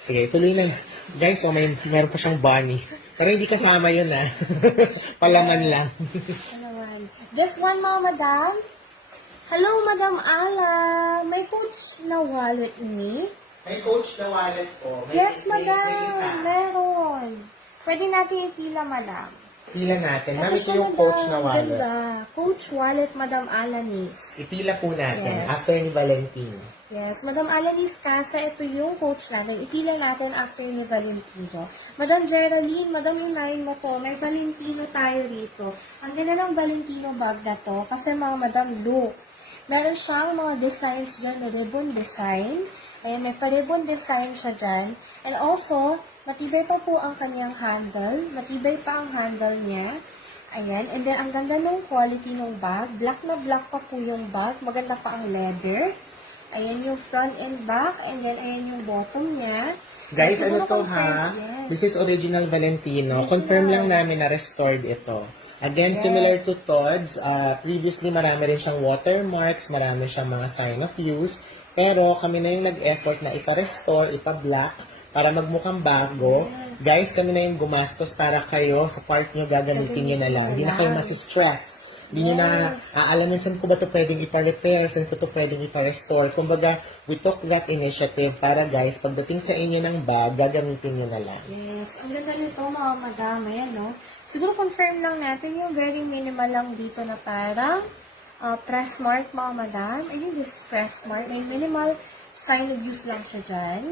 Sige, tuloy na. Guys, oh, meron pa siyang bunny. Pero hindi kasama yun, ah. Palaman lang. Ano naman? This one, mga madam. Hello, Madam Ala. May coach na wallet ni? May coach na wallet po. Yes, madam. Meron. Pwede natin ipila, madam. Pila natin. Ito Mami, ito siya, yung coach na madam. wallet. Ganda. Coach wallet, Madam Alanis. Ipila po natin Yes. after ni Valentine. Yes, Madam Alanis Casa, ito yung coach natin. Ipila natin after ni Valentino. Madam Geraldine, Madam Yunain mo to, may Valentino tayo rito. Ang ganda ng Valentino bag na to, kasi mga Madam, look. Meron siyang mga designs dyan, na ribbon design. Ayan, may pa-ribbon design siya dyan. And also, matibay pa po ang kanyang handle. Matibay pa ang handle niya. Ayan, and then ang ganda ng quality ng bag. Black na black pa po yung bag. Maganda pa ang leather. Ayan yung front and back. And then, ayan yung bottom niya. Guys, Siguro ano to confirm, ha? yes. This is original Valentino. Original. Confirm lang namin na restored ito. Again, Yes. similar to Todd's, previously marami rin siyang watermarks, marami siyang mga sign of use. Pero kami na yung nag-effort na ipa-restore, ipa-black, para magmukhang bago. Yes. Guys, kami na yung gumastos para kayo sa part nyo gagamitin nyo na lang. Hindi na kayo masistress. Hindi nyo na aalamin saan ko ba ito pwedeng ipa-repair, saan ko ito pwedeng ipa-restore. Kumbaga, we took that initiative para guys, pagdating sa inyo ng bag, gagamitin nyo na lang. Yes, ang ganda nito mga madam, ayan, no? Siguro confirm lang natin yung very minimal lang dito na parang press mark mga madam. Ayun, this is press mark. May minimal sign of use lang siya dyan.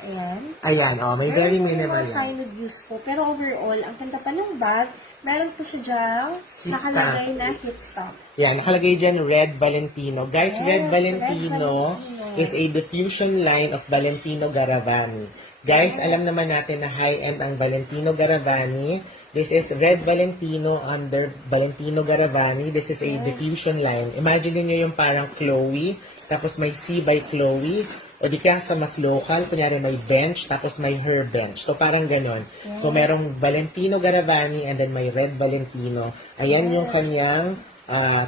Ayan. Ayan, oh, may very minimal yan. sign of use po. Pero overall, ang ganda pa ng bag, meron po siya dyang Hit nakalagay na hit stamp. Yan, nakalagay dyan, Red Valentino. Guys, Yes, Red Red Valentino Valentino. is a diffusion line of Valentino Garavani. Guys, alam naman natin na high-end ang Valentino Garavani. This is Red Valentino under Valentino Garavani. This is a diffusion line. Imagine niyo yung parang Chloe, tapos may C by Chloe, o di kaya sa mas local, kunyari may bench, tapos may her bench. So, parang ganon. So, merong Valentino Garavani and then may Red Valentino. Ayan yung kanyang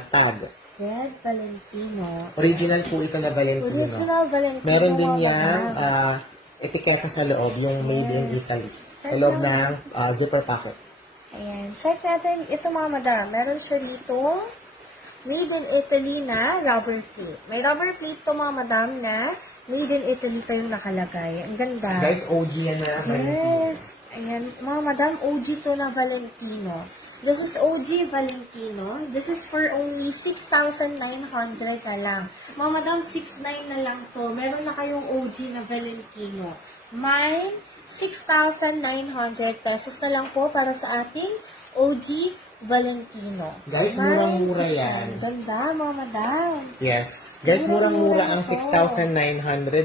tag. Red Valentino. Original po ito na Valentino. Original Valentino. Meron din mga yang madam. etiketa sa loob, yung made in Italy. Sa loob ng zipper pocket. Ayan. Check natin. Ito mga madam. Meron siya dito. Made in Italy na rubber plate. May rubber plate to mga madam na Made in Italy pa yung nakalagay. Ang ganda. Guys, OG yan na Valentino. Yes. Ayan. Mga madam, OG to na Valentino. This is OG Valentino. This is for only 6,900 na lang. Mga madam, 6,900 na lang to. Meron na kayong OG na Valentino. May 6,900 pesos na lang po para sa ating OG Valentino. Guys, murang-mura 9,600. yan. Ganda, mga madam. Yes. Guys, murang-mura ang 6,900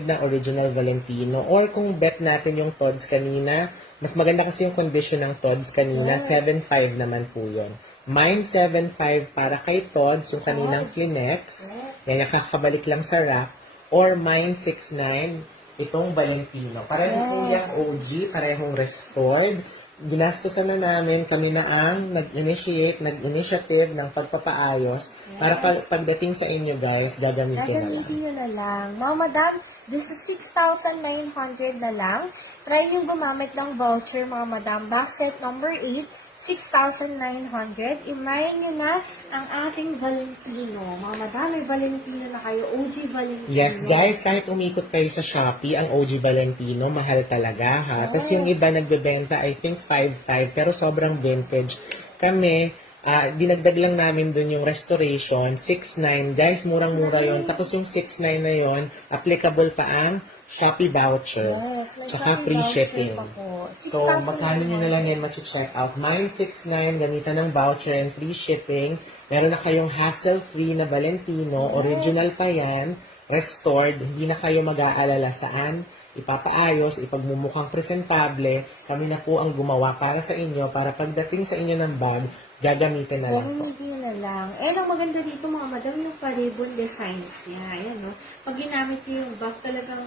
na original Valentino. Or kung bet natin yung Todds kanina, mas maganda kasi yung condition ng Todds kanina. 7,500 naman po yun. Mine 7,500 para kay Todds, yung kaninang Kleenex. Yan, nakakabalik lang sa rack. Or mine 6,900, itong Valentino. Parehong po yung OG, parehong restored. Ginastosan na namin, kami na ang nag-initiative ng pagpapaayos para pagdating sa inyo guys, gagamitin na lang. Gagamitin nyo na lang. Mga madam, this is 6,900 na lang. Try nyo gumamit ng voucher, mga madam. Basket number 8, 6,900. Imayin nyo na ang ating Valentino. Mga madam, may Valentino na kayo. OG Valentino. Yes guys, kahit umikot kayo sa Shopee, ang OG Valentino, mahal talaga ha. Tapos yung iba nagbebenta, I think 5,500, pero sobrang vintage. Kami, dinagdag lang namin dun yung restoration, 6,900. Guys, murang-mura yon. Tapos yung 6,900 na yon, applicable pa ang Shopee voucher. Yes, may Tsaka Shopee free voucher shipping. pa po. So, magkano nyo na lang yan check out? Mine 6,900, gamitan ng voucher and free shipping. Meron na kayong hassle-free na Valentino. Original pa yan. Restored. Hindi na kayo mag-aalala saan ipapaayos, ipagmumukhang presentable. Kami na po ang gumawa para sa inyo, para pagdating sa inyo ng bag, gagamitin na lang po. Gagamitin nyo na lang. Eh, ang maganda dito mga madam, yung pa-ribbon designs niya. Ayan, no? Pag ginamit nyo yung bag, talagang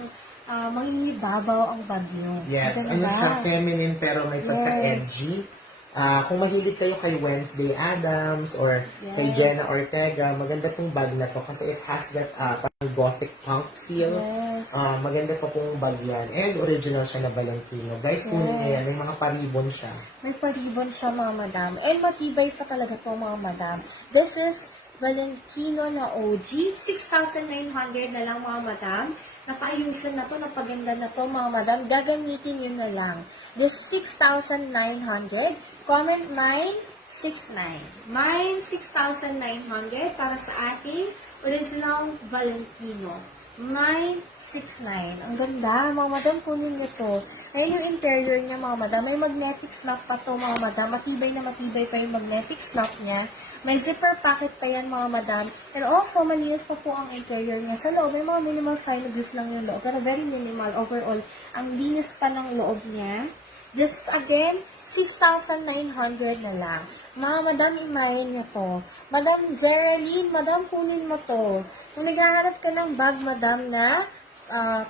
mangingibabaw ang bag nyo. Yes, Maganda. ano siya, feminine pero may pagka-edgy. Kung mahilig kayo kay Wednesday Adams or kay Yes. Jenna Ortega, maganda tong bag na to kasi it has that parang gothic punk feel. Yes. Maganda pa pong bag yan. And original siya na Valentino. Guys, kunin niyo yan. May mga paribon siya. May paribon siya, mga madam. And matibay pa talaga to, mga madam. This is Valentino na OG. 6,900 na lang, mga madam. Napaayusan na to, napaganda na to, mga madam. Gagamitin nyo na lang. This 6,900. Comment mine, 6,900. Mine, 6,900 para sa ating original Valentino. Mine, 6,900. Ang ganda, mga madam, kunin nyo to. Ayun yung interior niya, mga madam. May magnetic snap pa to, mga madam. Matibay na matibay pa yung magnetic snap niya. May zipper pocket pa yan, mga madam. And also, malinis pa po ang interior niya. Sa loob, may mga minimal signage lang yung loob. Pero very minimal overall. Ang linis pa ng loob niya. This is again, 6,900 na lang. Mga madam, imayin niyo to. Madam Geraldine, madam, kunin mo to. Kung naghaharap ka ng bag, madam, na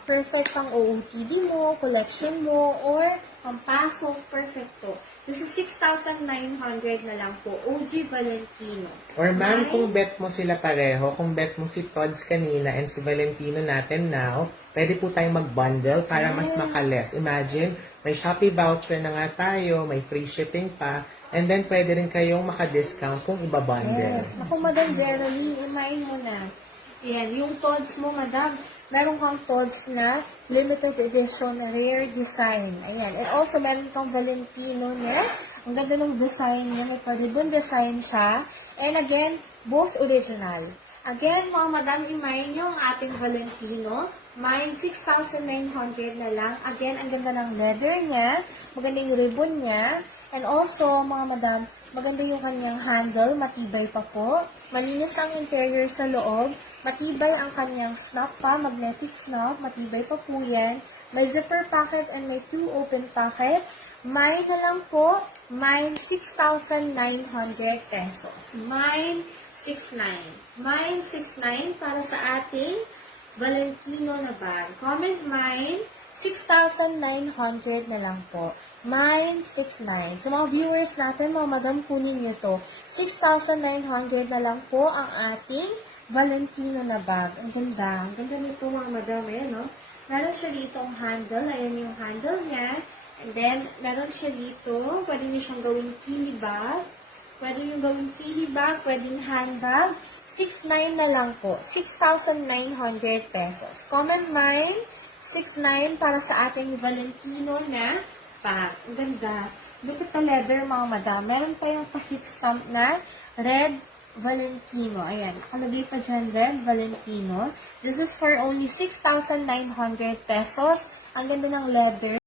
perfect pang OOTD mo, collection mo, or pampasok, perfect to. This is 6,900 na lang po. OG Valentino. Or ma'am, Mine, kung bet mo sila pareho, kung bet mo si Tods kanina and si Valentino natin now, pwede po tayong mag-bundle para mas Yes. makales. Imagine, may Shopee voucher na nga tayo, may free shipping pa, and then pwede rin kayong maka-discount kung iba-bundle. Yes. Ako, Madam Geraldine, imayin mo na. Yan, yung Tods mo, Madam. Meron kang Tods na limited edition na rare design. Ayan. And also, meron kang Valentino niya. Ang ganda ng design niya. May paribon design siya. And again, both original. Again, mga Madam, imayin nyo ang ating Valentino. Mine, 6,900 na lang. Again, ang ganda ng leather niya. Maganda yung ribbon niya. And also, mga Madam, maganda yung kanyang handle. Matibay pa po. Malinis ang interior sa loob. Matibay ang kanyang snap pa. Magnetic snap. Matibay pa po yan. May zipper pocket and may 2 open pockets. Mine na lang po. Mine, 6,900 pesos. Mine, 6,900. Mine, 6,900 para sa ating Valentino na bag. Comment mine, 6,900 na lang po. Mine, 6,900. Sa mga viewers natin, mga madam, kunin nyo to. 6,900 na lang po ang ating Valentino na bag. Ang ganda. Ang ganda nito, mga madam. Ayan, no? Meron siya dito ang handle. Ayan yung handle niya. And then, meron siya dito. Pwede niyo siyang gawing kili bag. Pwede nyo gawing pili bag, pwedeng handbag. 6,900 na lang po. 6,900 pesos. Comment mine, 6,900 para sa ating Valentino na bag. Ang ganda. Look at the leather, mga madam. Meron pa yung pa-hit stamp na red Valentino. Ayan. Nakalagay pa dyan, red Valentino. This is for only 6,900 pesos. Ang ganda ng leather.